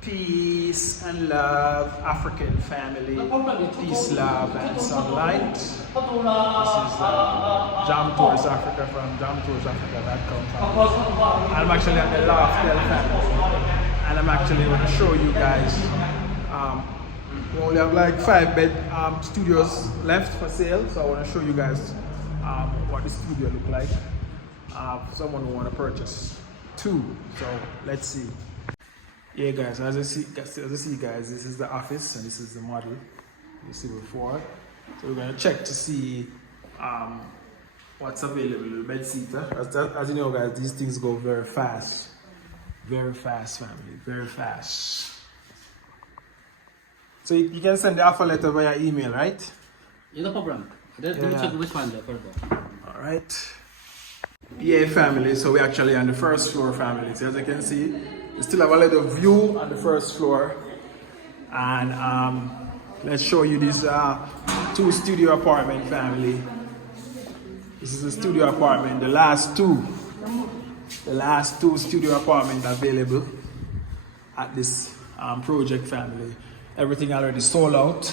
Peace and love, African family. Peace, love, and sunlight. This is Jam Tours Africa from jamtoursafrica.com. I'm actually at the Loftel family, and I'm actually going to show you guys. We only have like 5-bed studios left for sale, so I want to show you guys what the studio look like. Someone who want to purchase 2, so let's see. Yeah guys, as you see guys, this is the office and this is the model you see before. So we're going to check to see what's available. The bed seater, as you know guys, these things go very fast family, very fast. So you can send the offer letter via email, right? Yeah, no problem. Check which one further. Alright. Yeah family, so we're actually on the first floor family. So as you can see, we still have a little view on the first floor, and let's show you this 2 studio apartment family. This is a studio apartment, the last two studio apartment available at this project family. Everything already sold out,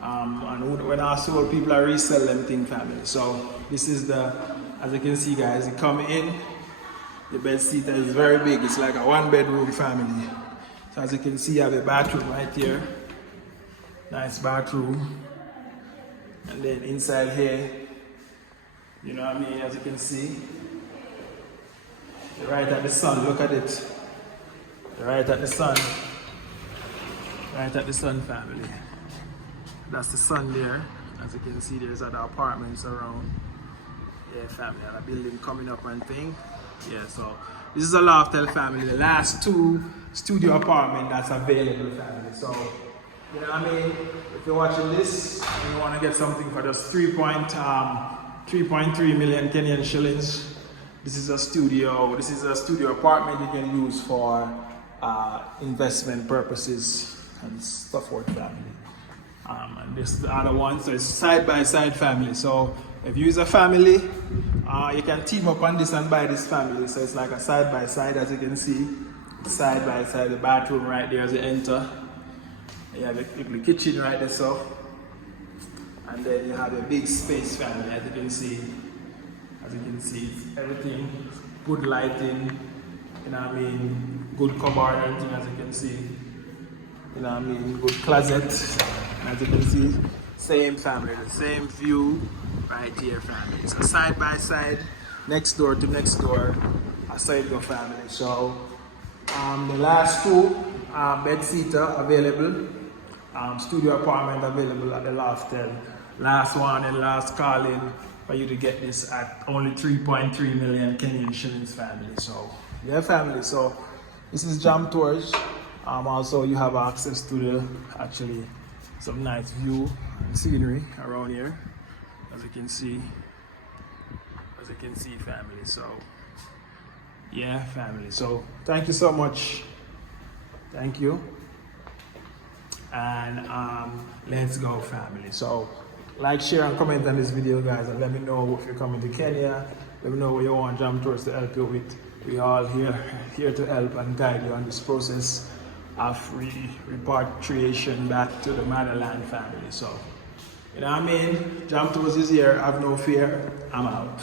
and when I sold, people are resell them thing family. So this is the, as you can see guys, you come in. The bed seater is very big. It's like a 1-bedroom family. So as you can see, you have a bathroom right here. Nice bathroom. And then inside here, you know what I mean, as you can see, you're right at the sun. Look at it. You're right at the sun. Right at the sun family. That's the sun there. As you can see, there's other apartments around. Yeah, family, and a building coming up and thing. Yeah, so this is a Loftel family, the last 2 studio apartment that's available family. So, you know what I mean? If you're watching this and you want to get something for just 3.3 million Kenyan shillings, this is a studio apartment you can use for investment purposes and stuff for family. And this is the other one, so it's side-by-side family. So if you use a family, you can team up on this and buy this family. So it's like a side-by-side, as you can see. Side-by-side, the bathroom right there as you enter. You have the kitchen right there, so. And then you have a big space family, as you can see. As you can see, everything, good lighting, you know what I mean, good cupboard, everything, as you can see. You know what I mean, good closet. As you can see, same family, the same view right here family. So side by side, next door to next door, a side door family. So the last 2 bed seater available, studio apartment available at the Loftel. Last one and last call in for you to get this at only 3.3 million Kenyan shillings family. So yeah family, so this is Jam Tours. Also you have access to the some nice view and scenery around here, as you can see family. So yeah family, so thank you so much, thank you, and let's go family. So like, share and comment on this video guys, and let me know if you're coming to Kenya. Let me know what you want Jam Tours to help you with. We all here to help and guide you on this process of repatriation back to the motherland family. So, you know what I mean? Jam Tours is here, have no fear, I'm out.